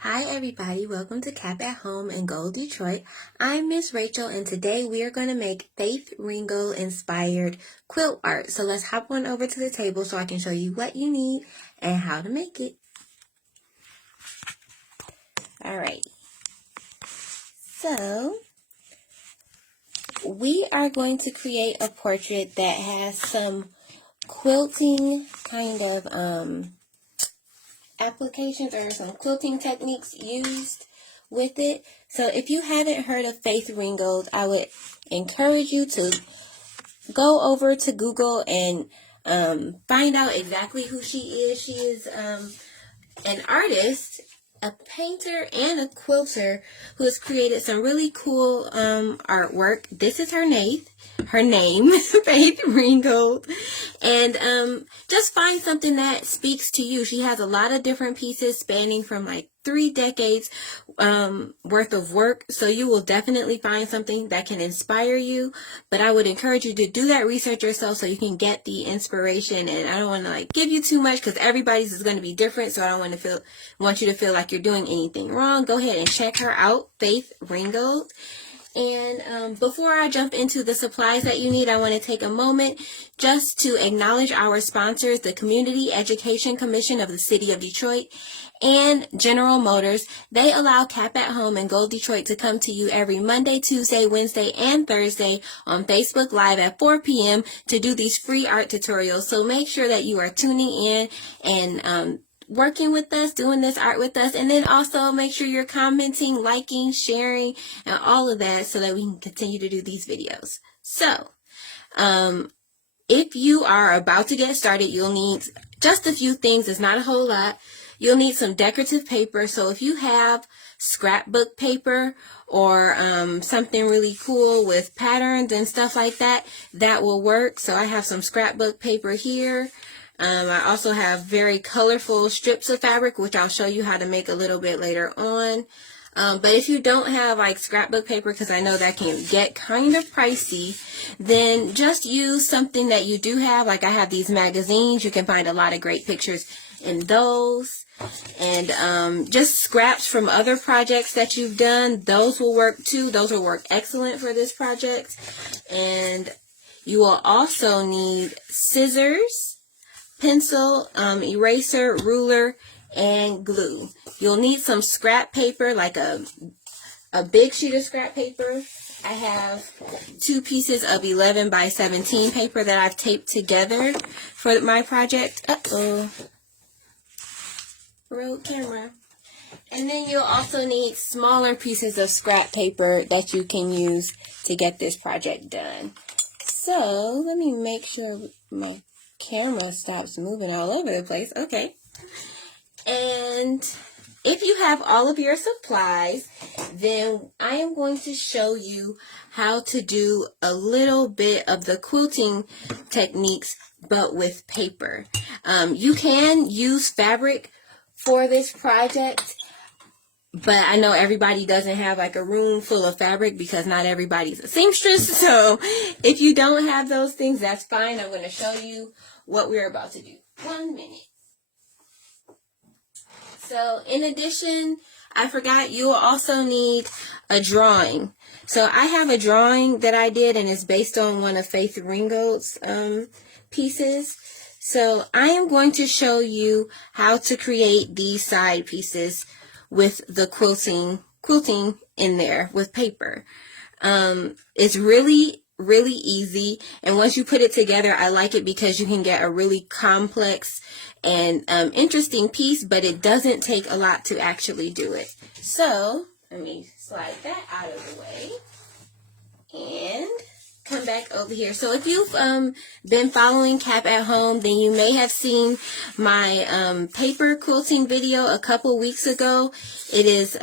Hi everybody, welcome to Cap at Home in Gold, Detroit. I'm Miss Rachel and today we are going to make Faith Ringgold inspired quilt art. So let's hop on over to the table so I can show you what you need and how to make it. Alright, so we are going to create a portrait that has some quilting kind of applications or some quilting techniques used with it. So if you haven't heard of Faith Ringgold, I would encourage you to go over to Google and find out exactly who she is. She is an artist, a painter, and a quilter who has created some really cool artwork. This is her name, Faith Ringgold. And just find something that speaks to you. She has a lot of different pieces spanning from like 3 decades worth of work. So you will definitely find something that can inspire you. But I would encourage you to do that research yourself so you can get the inspiration. And I don't want to like give you too much because everybody's is going to be different. So I don't want you to feel like you're doing anything wrong. Go ahead and check her out, Faith Ringgold. And before I jump into the supplies that you need, I want to take a moment just to acknowledge our sponsors, the Community Education Commission of the City of Detroit and General Motors. They allow Cap at Home and Gold Detroit to come to you every Monday, Tuesday, Wednesday, and Thursday on Facebook Live at 4 p.m. to do these free art tutorials. So make sure that you are tuning in and working with us, doing this art with us, and then also make sure you're commenting, liking, sharing, and all of that so that we can continue to do these videos. So, if you are about to get started, you'll need just a few things. It's not a whole lot. You'll need some decorative paper. So if you have scrapbook paper or something really cool with patterns and stuff like that, that will work. So I have some scrapbook paper here. I also have very colorful strips of fabric, which I'll show you how to make a little bit later on. But if you don't have like scrapbook paper, because I know that can get kind of pricey, then just use something that you do have. Like I have these magazines. You can find a lot of great pictures in those. And just scraps from other projects that you've done. Those will work too. Those will work excellent for this project. And you will also need scissors, pencil, eraser, ruler, and glue. You'll need some scrap paper, like a big sheet of scrap paper. I have 2 pieces of 11 by 17 paper that I've taped together for my project. Road camera. And then you'll also need smaller pieces of scrap paper that you can use to get this project done. So let me make sure my camera stops moving all over the place. Okay. And if you have all of your supplies, then I am going to show you how to do a little bit of the quilting techniques, but with paper. You can use fabric for this project, but I know everybody doesn't have like a room full of fabric because not everybody's a seamstress. So if you don't have those things, that's fine. I'm going to show you what we're about to do. 1 minute. So in addition, I forgot, you will also need a drawing. So I have a drawing that I did and it's based on one of Faith Ringgold's pieces. So I am going to show you how to create these side pieces with the quilting in there with paper. It's really easy, and once you put it together, I like it because you can get a really complex and interesting piece, but it doesn't take a lot to actually do it. So let me slide that out of the way and come back over here. So if you've been following Cap at Home, then you may have seen my paper quilting video a couple weeks ago. It is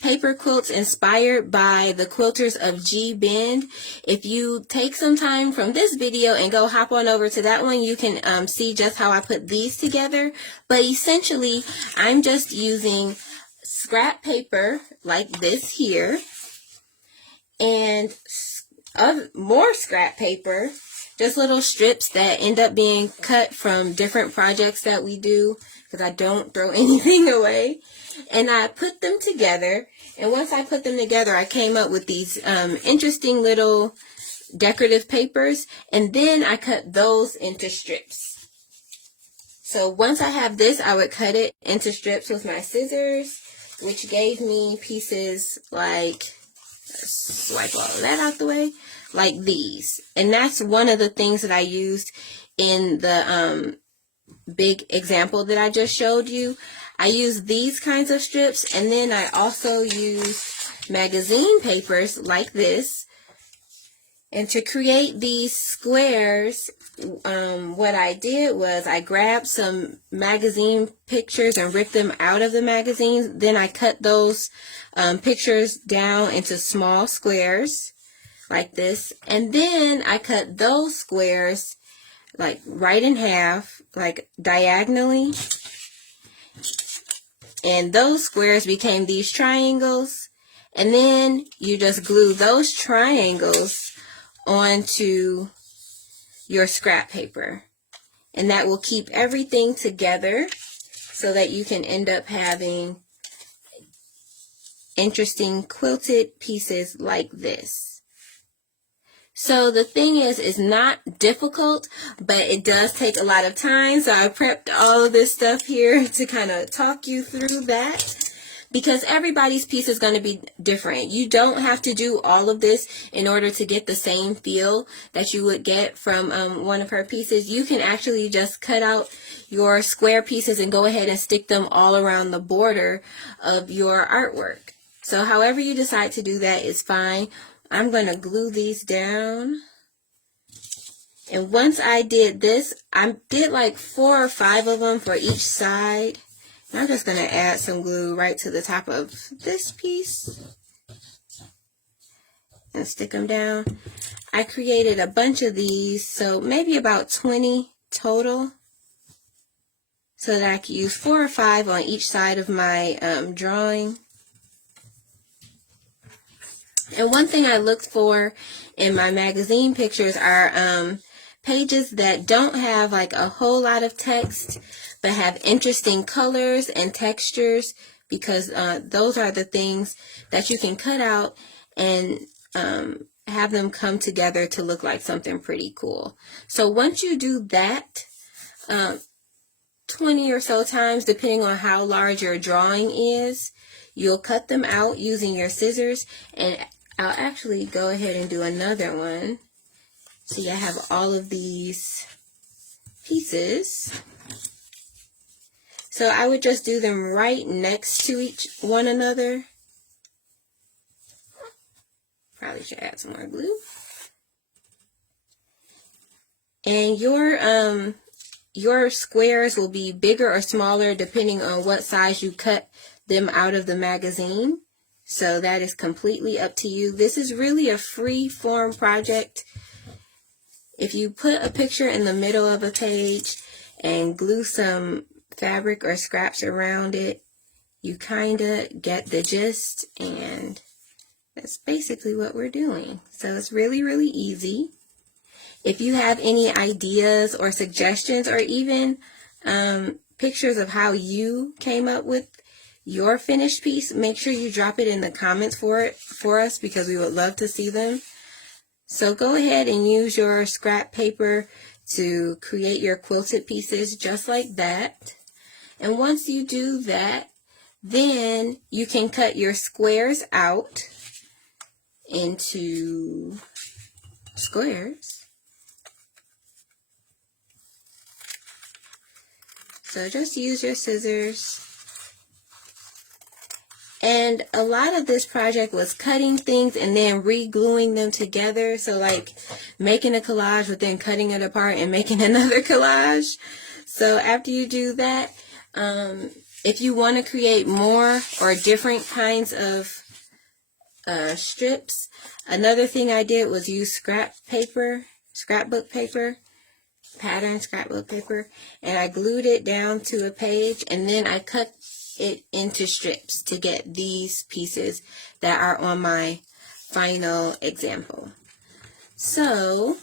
paper quilts inspired by the quilters of G Bend. If you take some time from this video and go hop on over to that one, you can see just how I put these together. But essentially, I'm just using scrap paper like this here and more scrap paper, just little strips that end up being cut from different projects that we do. because I don't throw anything away. And I put them together. And once I put them together, I came up with these interesting little decorative papers. And then I cut those into strips. So once I have this, I would cut it into strips with my scissors, which gave me pieces like, swipe all of that out the way, like these. And that's one of the things that I used in the big example that I just showed you. I used these kinds of strips, and then I also used magazine papers like this. And to create these squares, what I did was I grabbed some magazine pictures and ripped them out of the magazines. Then I cut those pictures down into small squares like this. And then I cut those squares like right in half, like diagonally. And those squares became these triangles. And then you just glue those triangles onto your scrap paper, and that will keep everything together so that you can end up having interesting quilted pieces like this. So the thing is, it's not difficult, but it does take a lot of time. So I prepped all of this stuff here to kind of talk you through that, because everybody's piece is going to be different. You don't have to do all of this in order to get the same feel that you would get from one of her pieces. You can actually just cut out your square pieces and go ahead and stick them all around the border of your artwork. So however you decide to do that is fine. I'm going to glue these down. And once I did this, I did like 4 or 5 of them for each side. I'm just going to add some glue right to the top of this piece and stick them down. I created a bunch of these, so maybe about 20 total, so that I could use 4 or 5 on each side of my drawing. And one thing I looked for in my magazine pictures are pages that don't have like a whole lot of text, but have interesting colors and textures, because those are the things that you can cut out and have them come together to look like something pretty cool. So once you do that 20 or so times, depending on how large your drawing is, you'll cut them out using your scissors. And I'll actually go ahead and do another one. See, I have all of these pieces. So I would just do them right next to one another. Probably should add some more glue. And your squares will be bigger or smaller depending on what size you cut them out of the magazine. So that is completely up to you. This is really a free form project. If you put a picture in the middle of a page and glue some fabric or scraps around it, you kind of get the gist, and that's basically what we're doing. So it's really, really easy. If you have any ideas or suggestions, or even pictures of how you came up with your finished piece, make sure you drop it in the comments for us, because we would love to see them. So go ahead and use your scrap paper to create your quilted pieces just like that. And once you do that, then you can cut your squares out into squares. So just use your scissors. And a lot of this project was cutting things and then re-gluing them together. So like making a collage, but then cutting it apart and making another collage. So after you do that, if you want to create more or different kinds of strips, another thing I did was use scrapbook paper, pattern scrapbook paper, and I glued it down to a page, and then I cut it into strips to get these pieces that are on my final example. So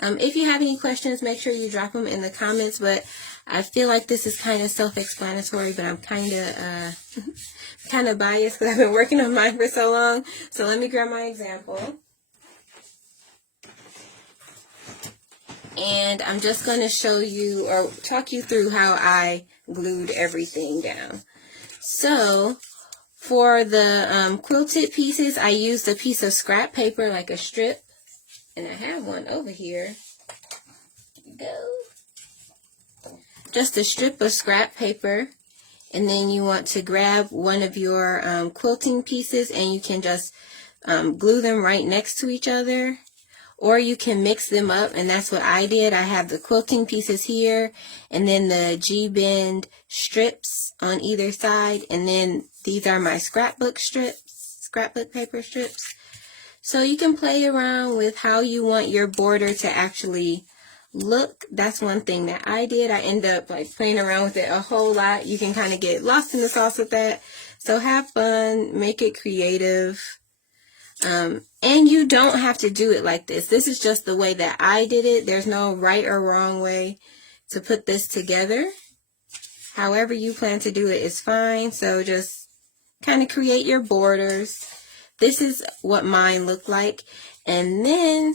if you have any questions, make sure you drop them in the comments, but I feel like this is kind of self-explanatory, but I'm kind of biased because I've been working on mine for so long. So let me grab my example. And I'm just going to show you or talk you through how I glued everything down. So for the quilted pieces, I used a piece of scrap paper, like a strip. And I have one over here. Go. Just a strip of scrap paper. And then you want to grab one of your quilting pieces and you can just glue them right next to each other. Or you can mix them up, and that's what I did. I have the quilting pieces here, and then the G-bend strips on either side, and then these are my scrapbook paper strips. So you can play around with how you want your border to actually look. That's one thing that I did. I end up like playing around with it a whole lot. You can kind of get lost in the sauce with that. So have fun, make it creative. And you don't have to do it like this. This is just the way that I did it. There's no right or wrong way to put this together. However you plan to do it is fine. So just kind of create your borders. This is what mine looked like. And then,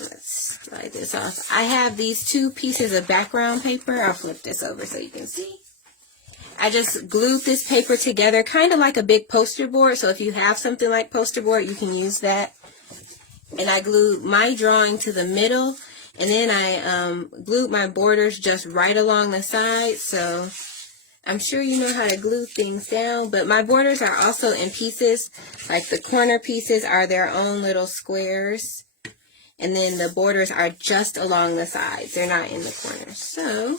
let's slide this off. I have these two pieces of background paper. I'll flip this over so you can see. I just glued this paper together, kind of like a big poster board. So if you have something like poster board, you can use that. And I glued my drawing to the middle. And then I glued my borders just right along the side. So I'm sure you know how to glue things down. But my borders are also in pieces. Like the corner pieces are their own little squares. And then the borders are just along the sides. They're not in the corners. So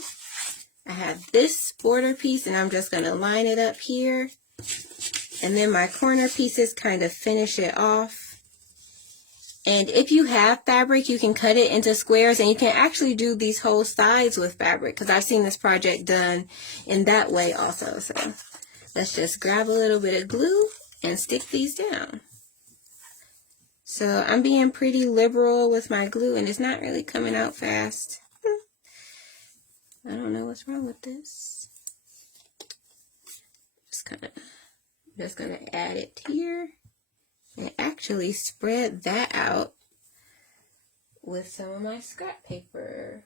I have this border piece and I'm just going to line it up here. And then my corner pieces kind of finish it off. And if you have fabric, you can cut it into squares and you can actually do these whole sides with fabric because I've seen this project done in that way also. So let's just grab a little bit of glue and stick these down. So I'm being pretty liberal with my glue and it's not really coming out fast. I don't know what's wrong with this. Just gonna add it here and actually spread that out with some of my scrap paper.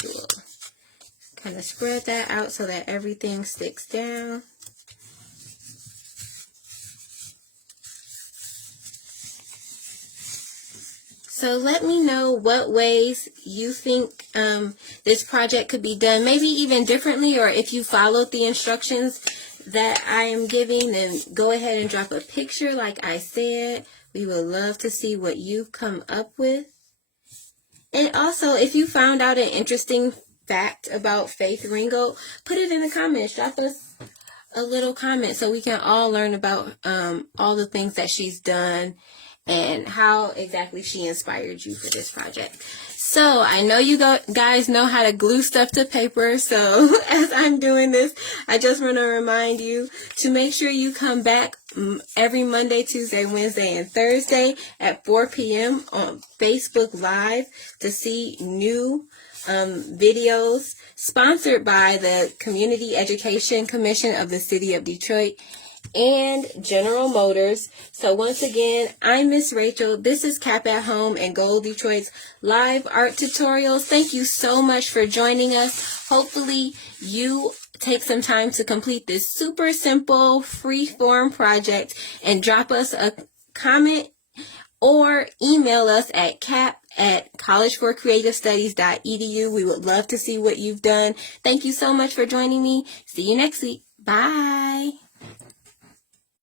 Cool. Kind of spread that out so that everything sticks down. So let me know what ways you think this project could be done, maybe even differently, or if you followed the instructions that I am giving, then go ahead and drop a picture like I said. We would love to see what you've come up with. And also, if you found out an interesting fact about Faith Ringgold, put it in the comments. Drop us a little comment so we can all learn about all the things that she's done and how exactly she inspired you for this project. So I know you guys know how to glue stuff to paper. So as I'm doing this, I just want to remind you to make sure you come back every Monday, Tuesday, Wednesday, and Thursday at 4 p.m. on Facebook Live to see new videos sponsored by the Community Education Commission of the City of Detroit and General Motors. So once again, I'm Miss Rachel. This is Cap at Home and Gold Detroit's live art tutorials. Thank you so much for joining us. Hopefully you take some time to complete this super simple free-form project and drop us a comment or email us at cap@collegeforcreativestudies.edu. We would love to see what you've done. Thank you so much for joining me. See you next week. Bye.